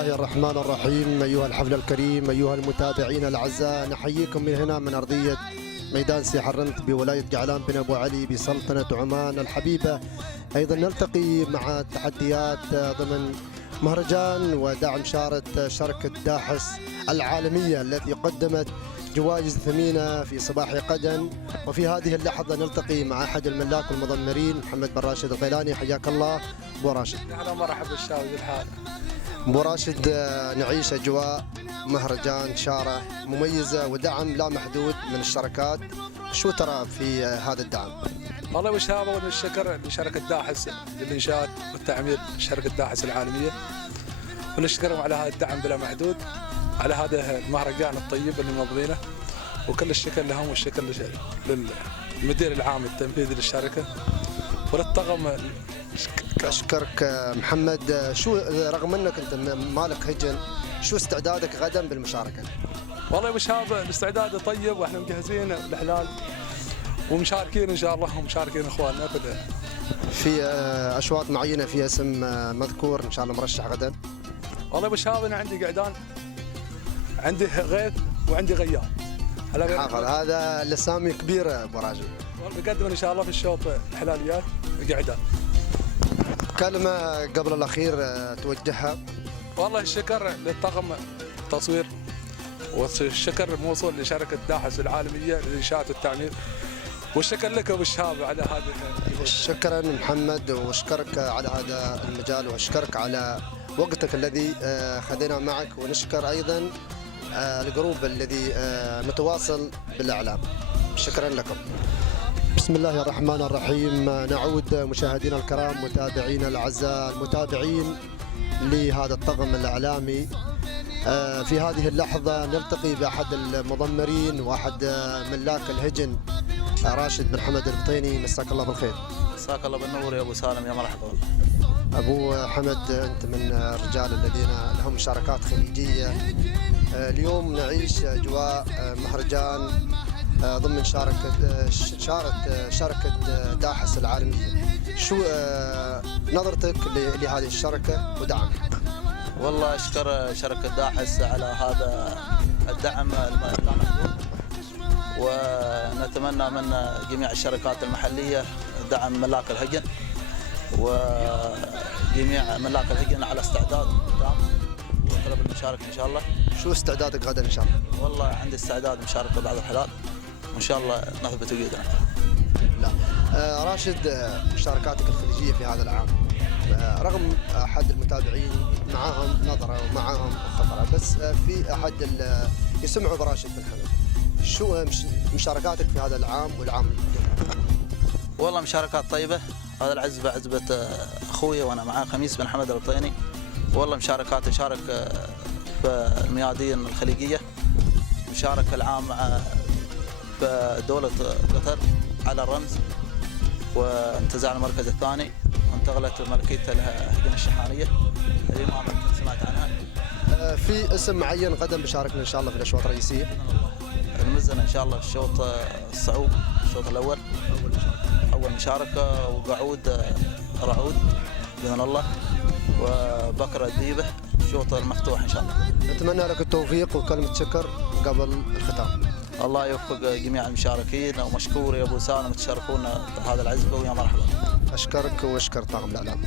الله الرحمن الرحيم. أيها الحفل الكريم، أيها المتابعين الأعزاء، نحييكم من هنا من أرضية ميدان سيح الرنث بولاية جعلان بن أبو علي بسلطنة عمان الحبيبة. أيضا نلتقي مع التحديات ضمن مهرجان ودعم شركة داحس العالمية التي قدمت جوائز ثمينة في صباح غدا. وفي هذه اللحظة نلتقي مع أحد الملاك والمضمرين محمد بن راشد الغيلاني. حياك الله أبو راشد. أهلا ومرحبا بالشاوي الحال. أبو راشد، نعيش أجواء مهرجان شارة مميزة ودعم لا محدود من الشركات، شو ترى في هذا الدعم؟ والله وشابه والشكر لشركة داحس للإنشاء والتعمير، شركة داحس العالمية، ونشكرهم على هذا الدعم بلا محدود على هذا المهرجان الطيب اللي منظمينه، وكل الشكر لهم والشكر للمدير العام التنفيذي للشركة وللطاقم. أشكرك محمد. شو رغم أنك أنت مالك هجن، شو استعدادك غدا بالمشاركة؟ والله وشابه الاستعداد طيب واحنا مجهزين الحلال ومشاركين إن شاء الله، ومشاركين إخواننا في أشواط معينة فيها اسم مذكور إن شاء الله مرشح غدا؟ والله وشابه أنا عندي قعدان، عندي غيث وعندي غيان. حافظ هذا الاسامي كبيره ابو راشد. والله بقدم ان شاء الله في الشوط الحلاليات قعدان. كلمه قبل الاخير توجهها؟ والله الشكر للطاقم التصوير، والشكر موصول لشركه داحس العالميه للانشاءات والتعمير، والشكر لك ابو الشهاب على هذا. شكرا محمد، واشكرك على هذا المجال، واشكرك على وقتك الذي خذينا معك، ونشكر ايضا الجروب الذي متواصل بالاعلام. شكرا لكم. بسم الله الرحمن الرحيم. نعود مشاهدينا الكرام، متابعينا الاعزاء، المتابعين لهذا الطاقم الاعلامي. في هذه اللحظه نلتقي باحد المضمرين واحد ملاك الهجن، راشد بن حمد البطيني. مساك الله بالخير. مساك الله بالنور يا ابو سالم، يا مرحبا. ابو حمد، انت من الرجال الذين لهم مشاركات خليجيه. اليوم نعيش اجواء مهرجان ضمن شركه داحس العالميه. شو نظرتك لهذه الشركه ودعمها؟ والله اشكر شركه داحس على هذا الدعم اللامحدود، ونتمنى من جميع الشركات المحليه دعم ملاك الهجن، وجميع ملاك الهجن على استعداد تام وطلب المشاركه ان شاء الله. شو استعدادك غدا ان شاء الله؟ والله عندي استعداد مشاركه بعد الحلال، وان شاء الله نثبت وجودنا. لا راشد، مشاركاتك الخليجيه في هذا العام رغم احد المتابعين معاهم نظره ومعاهم خطره، بس في احد يسمعوا براشد بن حمد، شو مشاركاتك في هذا العام والعام؟ والله مشاركات طيبه. هذا العزبه عزبه اخوي وانا معاه خميس بن حمد البطيني. والله مشاركات شارك في الميادين الخليجيه، مشارك العام مع بدوله قطر على الرمز، وانتزع المركز الثاني، وانتقلت ملكيته لها هجن الشحانيه اللي ما سمعت عنها. في اسم معين غدا بشاركنا ان شاء الله في الاشواط الرئيسيه؟ المزنه ان شاء الله في الشوط الصعوب، الشوط الاول اول مشاركه، وقعود رعود باذن الله، وبكره الديبه الشوط المفتوح ان شاء الله. نتمنى لك التوفيق وكلمه شكر قبل الختام. الله يوفق جميع المشاركين، ومشكور يا ابو سالم تشرفونا بهذا العزبه، ويا مرحبا. اشكرك واشكر طاقم الاعلام.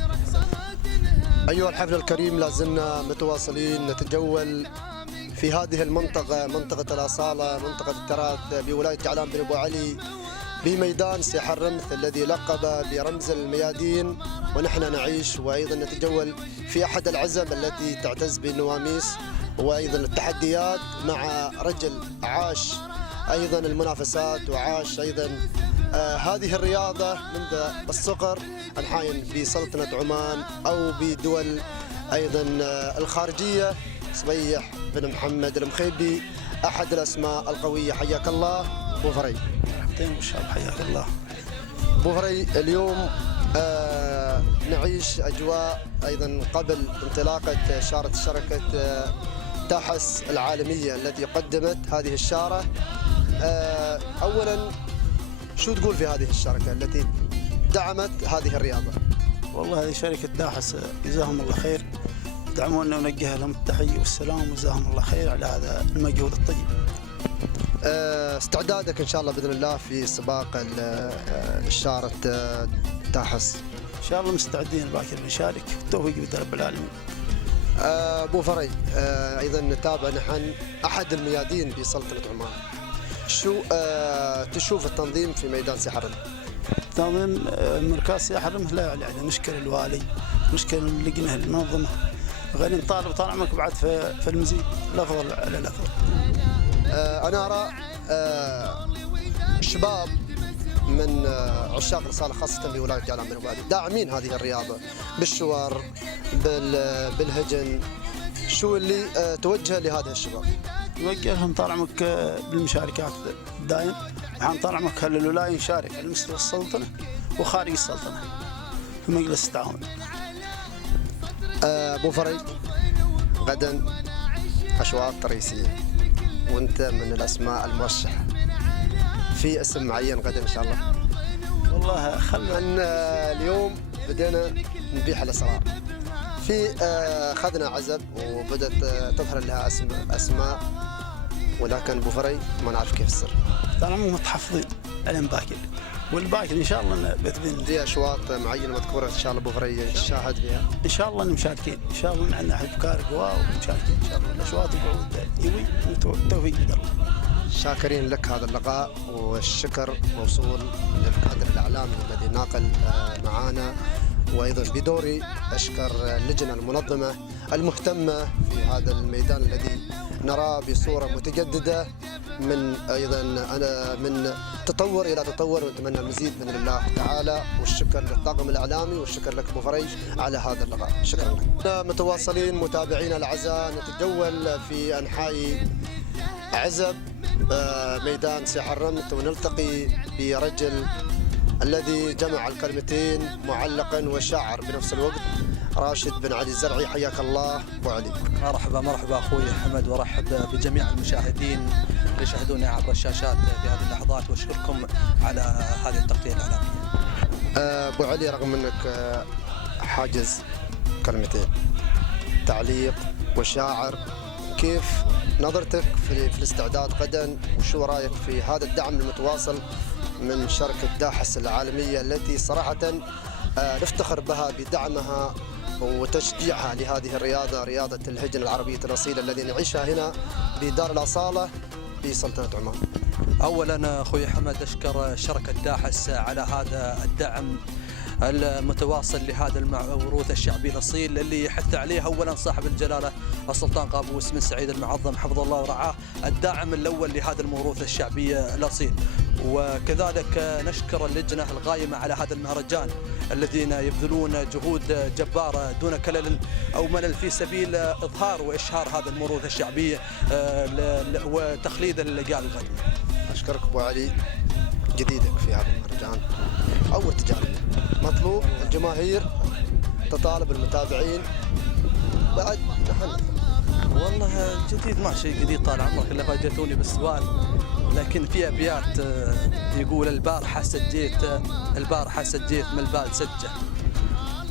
ايها الحفل الكريم، لازلنا متواصلين نتجول في هذه المنطقه، منطقه الاصاله، منطقه التراث بولايه جعلان بن ابو علي، بميدان سيح الرنث الذي لقب برمز الميادين. ونحن نعيش وايضا نتجول في احد العزب التي تعتز بالنواميس، وايضا التحديات مع رجل عاش ايضا المنافسات، وعاش ايضا هذه الرياضه منذ الصغر، الحاين بسلطنه عمان او بدول ايضا الخارجيه. صبيح بن محمد المخيبي، احد الاسماء القويه. حياك الله ابو فري. مرحبتين والشعب، حياك الله. ابو فري، اليوم نعيش اجواء ايضا قبل انطلاقه شركه داحس العالميه التي قدمت هذه الشاره. اولا شو تقول في هذه الشركه التي دعمت هذه الرياضه؟ والله هذه شركة داحس جزاهم الله خير، دعمونا ونوجه لهم التحية والسلام وجزاهم الله خير على هذا المجهود الطيب. استعدادك ان شاء الله باذن الله في سباق الشارة داحس. ان شاء الله مستعدين باكر نشارك والتوفيق بيد رب العالمين. ابو فري، ايضا نتابع نحن احد الميادين بسلطنة عمان. شو تشوف التنظيم في ميدان سي حرم؟ تنظيم مركز سي حرم لا يعلى عليه، نشكر الوالي، نشكر اللجنة المنظمة، غير نطالب طال عمرك بعد في المزيد الافضل على الافضل. انا ارى شباب من عشاق الرسالة خاصة بولاية جعلان بن عبادي داعمين هذه الرياضة بالشوار بالهجن. شو اللي توجه لهذا الشباب؟ نوجه لهم طال عمرك بالمشاركات دائم، وحان طال عمرك الولاية نشارك على مستوى السلطنة وخارج السلطنة في مجلس التعاون. ابو فريد، غدا اشواط رئيسية وانت من الاسماء المرشحة، في اسم معين غدا ان شاء الله؟ والله من اليوم بدينا نبيح الاسرار، في اخذنا عزب وبدت تظهر لها اسماء، ولكن ابو فري ما نعرف كيف السر. طال عمرهم متحفظين عليهم باكر، والباكر ان شاء الله بتبين في اشواط معينه مذكوره ان شاء الله ابو فري نشاهد فيها؟ ان شاء الله مشاركين، ان شاء الله عندنا افكار قوى ومشاركين ان شاء الله. الاشواط وعود يوي والتوفيق بيد الله. شاكرين لك هذا اللقاء، والشكر موصول للكادر الاعلامي الذي ناقل معنا، وايضا بدوري اشكر اللجنه المنظمه المهتمه في هذا الميدان الذي نراه بصوره متجدده، من ايضا انا من تطور الى تطور، ونتمنى المزيد باذن الله تعالى. والشكر للطاقم الاعلامي والشكر لك ابو فريج على هذا اللقاء، شكرا لك. متواصلين متابعينا الاعزاء، نتجول في انحاء عزب ميدان سي حرمت، ونلتقي برجل الذي جمع الكلمتين معلقا وشاعر بنفس الوقت، راشد بن علي الزرعي. حياك الله ابو علي. مرحبا اخوي حمد، وارحب بجميع المشاهدين اللي يشاهدوني عبر الشاشات في هذه اللحظات، واشكركم على هذه التغطيه الاعلاميه. ابو علي، رغم انك حاجز كلمتين تعليق وشاعر، كيف نظرتك في الاستعداد غدا، وشو رايك في هذا الدعم المتواصل من شركة داحس العالمية التي صراحة نفتخر بها بدعمها وتشجيعها لهذه الرياضة، رياضة الهجن العربية الأصيلة الذي نعيشها هنا بدار الأصالة بسلطنة عمان؟ اولا اخوي حمد، اشكر شركه داحس على هذا الدعم المتواصل لهذا الموروث الشعبي الاصيل اللي يحث عليه اولا صاحب الجلاله السلطان قابوس بن سعيد المعظم حفظه الله ورعاه، الداعم الاول لهذا الموروث الشعبي الاصيل. وكذلك نشكر اللجنه القائمه على هذا المهرجان الذين يبذلون جهود جباره دون كلل او ملل في سبيل اظهار واشهار هذا الموروث الشعبي وتخليد الاجيال القادمه. اشكرك ابو علي. جديدك في هذا المهرجان او ارتجال، مطلوب الجماهير تطالب المتابعين بعد نحن. والله جديد ما شيء جديد طال عمرك، الا فاجأتوني بالسؤال، لكن في ابيات يقول البارحه سجيت من البال سجه،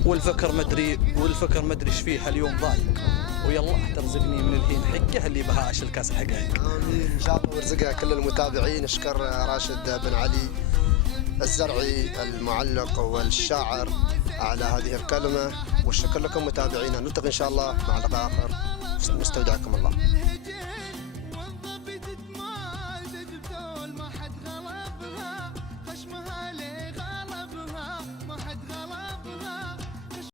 والفكر مدري ايش فيها اليوم ضايق، ويلا ترزقني من الحين حقه اللي بهاش الكاس الحقائق. امين ان شاء الله ويرزقها كل المتابعين. اشكر راشد بن علي الزرعي المعلق والشاعر على هذه الكلمه، والشكر لكم متابعينا. نلتقي ان شاء الله مع لقاء اخر، نستودعكم الله.